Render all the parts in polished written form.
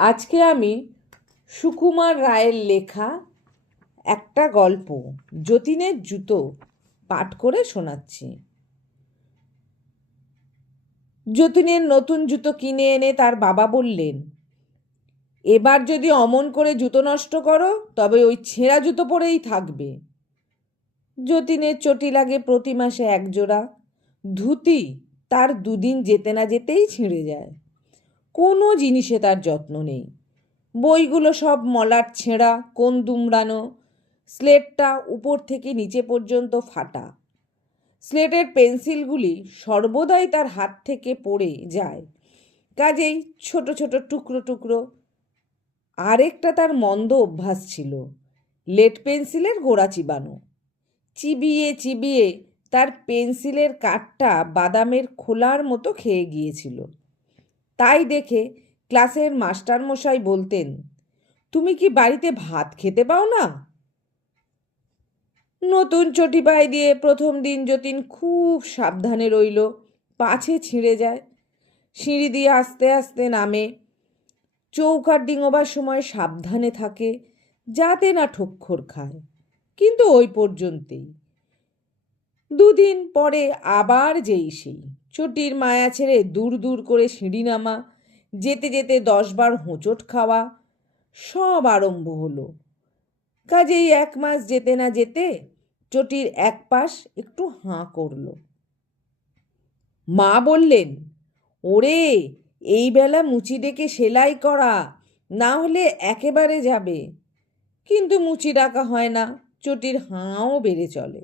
আজকে আমি সুকুমার রায়ের লেখা একটা গল্প যতীনের জুতো পাঠ করে শোনাচ্ছি। যতীনের নতুন জুতো কিনে এনে তার বাবা বললেন, এবার যদি অমন করে জুতো নষ্ট করো তবে ওই ছেঁড়া জুতো পরেই থাকবে। যতীনের চটি লাগে প্রতি মাসে এক জোড়া, ধুতি তার দুদিন যেতে না যেতেই ছিঁড়ে যায়। কোনো জিনিসে তার যত্ন নেই। বইগুলো সব মলাট ছেঁড়া, কোণ দুমড়ানো, স্লেটটা উপর থেকে নিচে পর্যন্ত ফাটা। স্লেটের পেন্সিলগুলি সর্বদাই তার হাত থেকে পড়ে যায়, কাজেই ছোট ছোট টুকরো টুকরো। আরেকটা তার মন্দ অভ্যাস ছিল, লেড পেন্সিলের গোড়া চিবানো। চিবিয়ে চিবিয়ে তার পেন্সিলের কাঠটা বাদামের খোলার মতো খেয়ে গিয়েছিল। তাই দেখে ক্লাসের মাস্টারমশাই বলতেন, তুমি কি বাড়িতে ভাত খেতে পাও না? নতুন চটি পায়ে দিয়ে প্রথম দিন যতীন খুব সাবধানে রইল, পাছে ছিঁড়ে যায়। সিঁড়ি দিয়ে আস্তে আস্তে নামে, চৌকাঠ ডিঙোবার সময় সাবধানে থাকে যাতে না ঠোক্কর খায়, কিন্তু ওই পর্যন্তই। দুদিন পরে আবার যেই সেই চটির মায়া ছেড়ে দূর দূর করে সিঁড়ি নামা, যেতে যেতে 10 বার হোঁচট খাওয়া, সব আরম্ভ হলো। কাজেই 1 মাস যেতে না যেতে চটির এক পাশ একটু হাঁ করল। মা বললেন, ওরে, এই বেলা মুচি ডেকে সেলাই করা, না হলে একেবারে যাবে। কিন্তু মুচি ডাকা হয় না, চটির হাঁও বেড়ে চলে।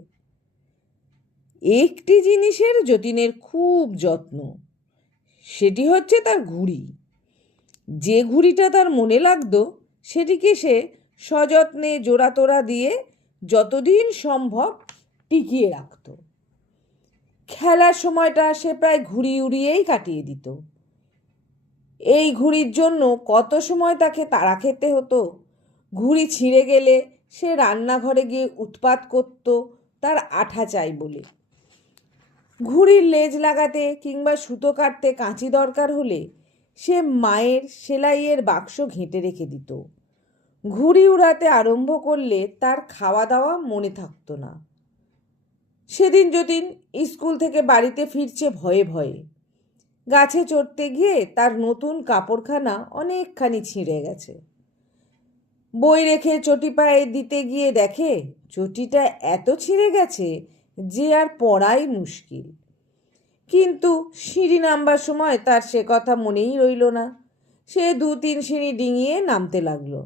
একটি জিনিসের যতীনের খুব যত্ন, সেটি হচ্ছে তার ঘুড়ি। যে ঘুড়িটা তার মনে লাগতো সেটিকে সে সযত্নে জোড়াতোড়া দিয়ে যতদিন সম্ভব টিকিয়ে রাখত। খেলার সময়টা সে প্রায় ঘুড়ি উড়িয়েই কাটিয়ে দিত। এই ঘুড়ির জন্য কত সময় তাকে তাড়া খেতে হতো। ঘুড়ি ছিঁড়ে গেলে সে রান্নাঘরে গিয়ে উৎপাত করত তার আঠা চাই বলে। ঘুড়ির লেজ লাগাতে কিংবা সুতো কাটতে কাঁচি দরকার হলে সে মায়ের সেলাইয়ের বাক্স ঘেঁটে রেখে দিত। ঘুড়ি উড়াতে আরম্ভ করলে তার খাওয়া দাওয়া মনে থাকতো না। সেদিন যতীন স্কুল থেকে বাড়িতে ফিরছে ভয়ে ভয়ে। গাছে চড়তে গিয়ে তার নতুন কাপড়খানা অনেকখানি ছিঁড়ে গেছে। বই রেখে চটি পায়ে দিতে গিয়ে দেখে চটিটা এত ছিঁড়ে গেছে যে আর পরাই মুশকিল। কিন্তু সিঁড়ি নামবার সময় তার সে কথা মনেই রইল না। সে 2-3 সিঁড়ি ডিঙিয়ে নামতে লাগলো।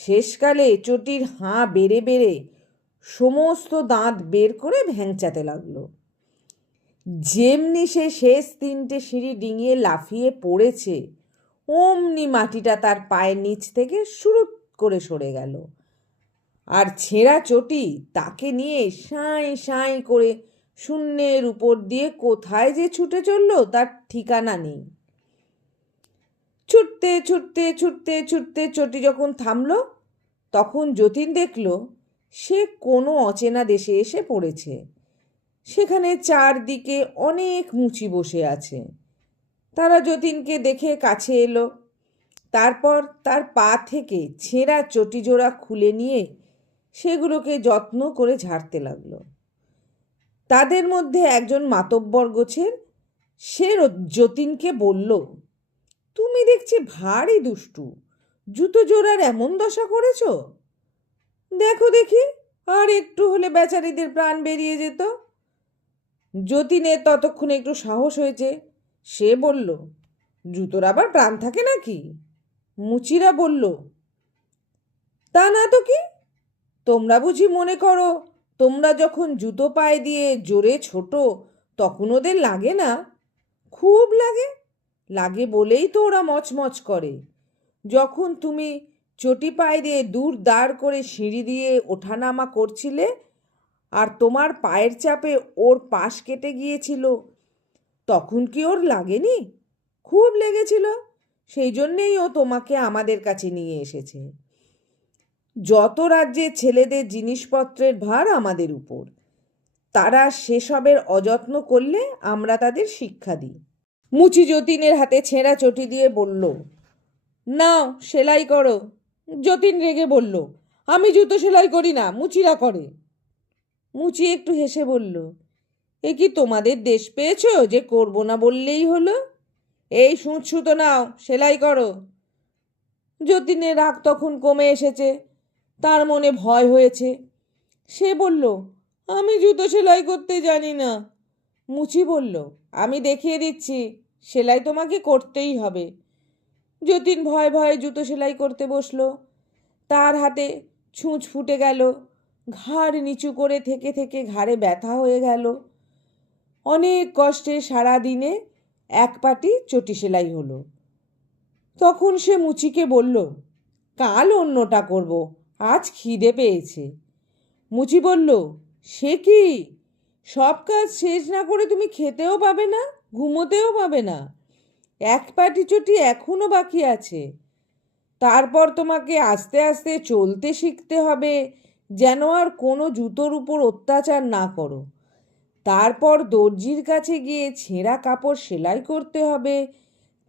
শেষকালে চটির হাঁ বেড়ে বেড়ে সমস্ত দাঁত বের করে ভ্যাংচাতে লাগলো। যেমনি সে শেষ 3টে সিঁড়ি ডিঙিয়ে লাফিয়ে পড়েছে, অমনি মাটিটা তার পায়ের নিচ থেকে সুরুৎ করে সরে গেল। আর ছেঁড়া চটি তাকে নিয়ে সাঁই সাঁই করে শূন্যের উপর দিয়ে কোথায় যে ছুটে চলল তার ঠিকানা নেই। ছুটতে ছুটতে ছুটতে ছুটতে চটি যখন থামল, তখন যতীন দেখল সে কোনো অচেনা দেশে এসে পড়েছে। সেখানে চারদিকে অনেক মুচি বসে আছে। তারা যতীনকে দেখে কাছে এলো। তারপর তার পা থেকে ছেঁড়া চটি জোড়া খুলে নিয়ে সেগুলোকে যত্ন করে ঝাড়তে লাগলো। তাদের মধ্যে একজন মাতব্বর গোছের, সে যতীনকে বলল, তুমি দেখছি ভারী দুষ্টু, জুতো জোড়ার এমন দশা করেছ। দেখো দেখি, আর একটু হলে বেচারিদের প্রাণ বেরিয়ে যেত। যতীনের ততক্ষণে একটু সাহস হয়েছে। সে বলল, জুতোর আবার প্রাণ থাকে নাকি? মুচিরা বলল, তা না তো কি, তোমরা বুঝি মনে করো তোমরা যখন জুতো পায়ে দিয়ে জোরে ছোটো তখন ওদের লাগে না? খুব লাগে, লাগে বলেই তো ওরা মচমচ করে। যখন তুমি চটি পায়ে দিয়ে দূর দাঁড় করে সিঁড়ি দিয়ে ওঠানামা করছিলে আর তোমার পায়ের চাপে ওর পাশ কেটে গিয়েছিল, তখন কি ওর লাগেনি? খুব লেগেছিল, সেই জন্যেই ও তোমাকে আমাদের কাছে নিয়ে এসেছে। যত রাজ্যের ছেলেদের জিনিসপত্রের ভার আমাদের উপর, তারা সেসবের অযত্ন করলে আমরা তাদের শিক্ষা দিই। মুচি যতীনের হাতে ছেঁড়া চটি দিয়ে বলল, নাও সেলাই করো। যতীন রেগে বলল, আমি জুতো সেলাই করি না, মুচিরা করে। মুচি একটু হেসে বলল, এ কি তোমাদের দেশ পেয়েছো যে করবো না বললেই হলো? এই সুঁচ সুতো নাও, সেলাই করো। যতীনের রাগ তখন কমে এসেছে, তার মনে ভয় হয়েছে। সে বলল, আমি জুতো সেলাই করতে জানি না। মুচি বলল, আমি দেখিয়ে দিচ্ছি, সেলাই তোমাকে করতেই হবে। যতীন ভয়ে ভয়ে জুতো সেলাই করতে বসলো। তার হাতে ছুঁচ ফুটে গেল, ঘাড় নিচু করে থেকে থেকে ঘাড়ে ব্যথা হয়ে গেল। অনেক কষ্টে সারা দিনে এক পাটি চটি সেলাই হলো। তখন সে মুচিকে বলল, কাল অন্যটা করব, আজ খিদে পেয়েছে। মুচি বলল, সে কি, সব কাজ শেষ না করে তুমি খেতেও পাবে না, ঘুমোতেও পাবে না? এক পাটি চটি এখনো বাকি আছে। তারপর তোমাকে আস্তে আস্তে চলতে শিখতে হবে, যেন আর কোনো জুতোর উপর অত্যাচার না করো। তারপর দর্জির কাছে গিয়ে ছেঁড়া কাপড় সেলাই করতে হবে।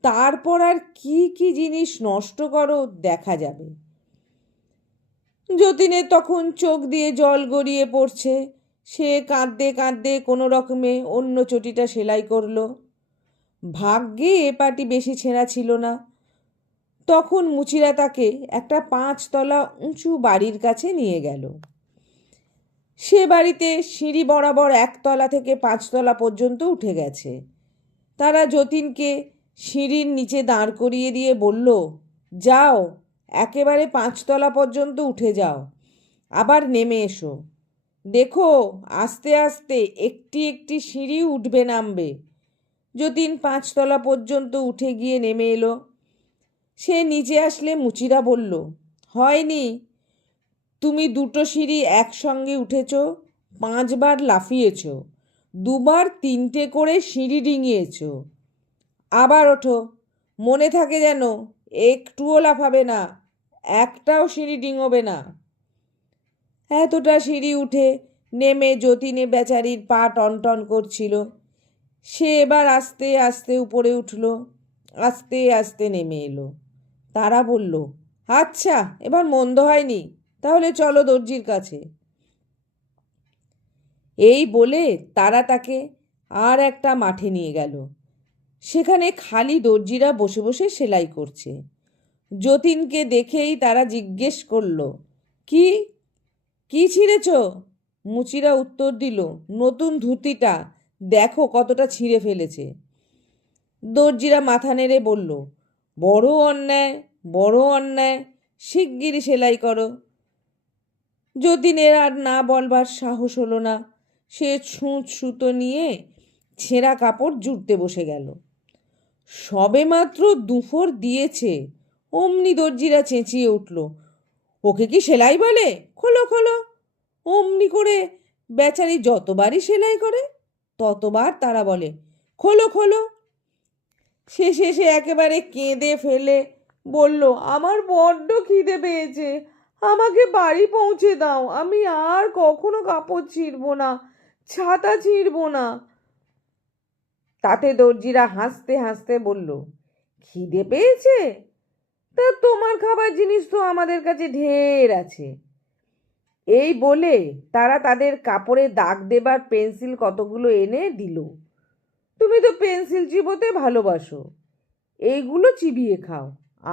তারপর আর কি কি জিনিস নষ্ট করো দেখা যাবে। যতীনের তখন চোখ দিয়ে জল গড়িয়ে পড়ছে। সে কাঁদতে কাঁদতে কোনো রকমে অন্য চটিটা সেলাই করলো। ভাগ্যে এ পাটি বেশি ছেঁড়া ছিল না। তখন মুচিরা তাকে একটা 5 তলা উঁচু বাড়ির কাছে নিয়ে গেল। সে বাড়িতে সিঁড়ি বরাবর 1 তলা থেকে 5 তলা পর্যন্ত উঠে গেছে। তারা যতীনকে সিঁড়ির নিচে দাঁড় করিয়ে দিয়ে বলল, যাও, একেবারে 5 তলা পর্যন্ত উঠে যাও, আবার নেমে এসো। দেখো, আস্তে আস্তে একটি একটি সিঁড়ি উঠবে নামবে। যতীন 5 তলা পর্যন্ত উঠে গিয়ে নেমে এলো। সে নিচে আসলে মুচিরা বলল, হয়নি, তুমি 2টো সিঁড়ি একসঙ্গে উঠেছ, 5বার লাফিয়েছ, 2বার 3টে করে সিঁড়ি ডিঙিয়েছ। আবার ওঠো, মনে থাকে যেন, একটুও লাফাবে না, একটাও সিঁড়ি ডিঙোবে না। এতটা সিঁড়ি উঠে নেমে যতীনে বেচারির পা টনটন করছিল। সে এবার আস্তে আস্তে উপরে উঠল, আস্তে আস্তে নেমে এলো। তারা বলল, আচ্ছা, এবার মন্দ হয়নি, তাহলে চলো দর্জির কাছে। এই বলে তারা তাকে আর একটা মাঠে নিয়ে গেল। সেখানে খালি দর্জিরা বসে বসে সেলাই করছে। যতীনকে দেখেই তারা জিজ্ঞেস করল, কি কি ছিঁড়েছ? মুচিরা উত্তর দিল, নতুন ধুতিটা, দেখো কতটা ছিঁড়ে ফেলেছে। দর্জিরা মাথা নেড়ে বলল, বড় অন্যায়, বড় অন্যায়, শিগগিরই সেলাই করো। যতীনের আর না বলবার সাহস হলো না। সে ছুঁচ সুতো নিয়ে ছেঁড়া কাপড় জুড়তে বসে গেল। সবে মাত্র দুফোর দিয়েছে, অমনি দর্জিরা চেঁচিয়ে উঠল, ওকে কি সেলাই বলে? খোলো খোলো। অমনি করে বেচারি যতবারই সেলাই করে ততবার তারা বলে, খোলো খোলো। শেষে সে একেবারে কেঁদে ফেলে বলল, আমার বড্ড খিদে পেয়েছে, আমাকে বাড়ি পৌঁছে দাও, আমি আর কখনো কাপড় ছিঁড়ব না, ছাতা ছিঁড়ব না। তাতে দর্জিরা হাসতে হাসতে বলল, খিদে পেয়েছে? তা তোমার খাবার জিনিস তো আমাদের কাছে ঢের আছে। এই বলে তারা তাদের কাপড়ে দাগ দেবার পেন্সিল কতগুলো এনে দিল। তুমি তো পেন্সিল চিবোতে ভালোবাসো, এইগুলো চিবিয়ে খাও,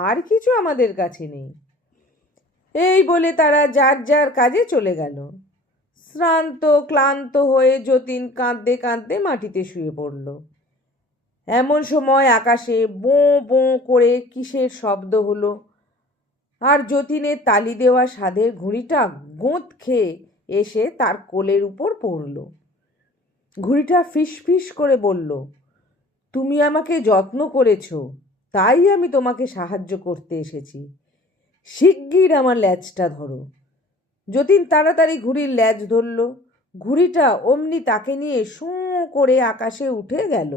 আর কিছু আমাদের কাছে নেই। এই বলে তারা যার যার কাজে চলে গেল। শ্রান্ত ক্লান্ত হয়ে যতীন কাঁদতে কাঁদতে মাটিতে শুয়ে পড়ল। এমন সময় আকাশে বোঁ বোঁ করে কিসের শব্দ হলো, আর যতীনের তালি দেওয়া সাধের ঘুড়িটা গোঁত খেয়ে এসে তার কোলের উপর পড়ল। ঘুড়িটা ফিস ফিস করে বলল, তুমি আমাকে যত্ন করেছ, তাই আমি তোমাকে সাহায্য করতে এসেছি, শিগগির আমার ল্যাজটা ধরো। যতীন তাড়াতাড়ি ঘুড়ির ল্যাজ ধরল। ঘুড়িটা অমনি তাকে নিয়ে শোঁ করে আকাশে উঠে গেল।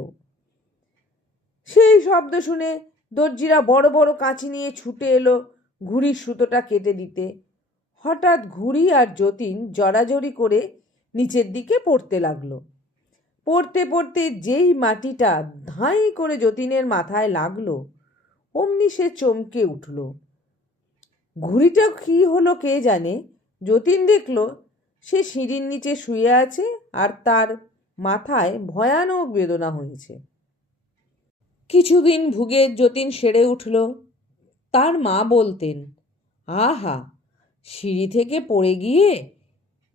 সেই শব্দ শুনে দর্জিরা বড় বড় কাঁচি নিয়ে ছুটে এলো ঘুড়ির সুতোটা কেটে দিতে। হঠাৎ ঘুড়ি আর যতীন জড়াজড়ি করে নিচের দিকে পড়তে লাগলো। পড়তে পড়তে যেই মাটিটা ধাঁই করে যতীনের মাথায় লাগলো, অমনি সে চমকে উঠল। ঘুড়িটা কী হলো কে জানে, যতীন দেখল সে সিঁড়ির নিচে শুয়ে আছে আর তার মাথায় ভয়ানক বেদনা হয়েছে। কিছুদিন ভুগে যতীন সেরে উঠল। তার মা বলতেন, আহা, সিঁড়ি থেকে পড়ে গিয়ে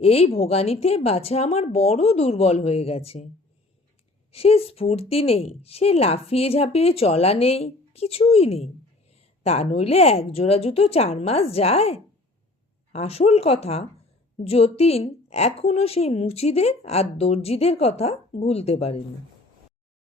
এই ভোগানিতে বাছা আমার বড় দুর্বল হয়ে গেছে। সে স্ফূর্তি নেই, সে লাফিয়ে ঝাঁপিয়ে চলা নেই, কিছুই নেই। তা নইলে একজোড়া জুতো 4 মাস যায়। আসল কথা, যতীন এখনো সেই মুচিদের আর দর্জিদের কথা ভুলতে পারেনি।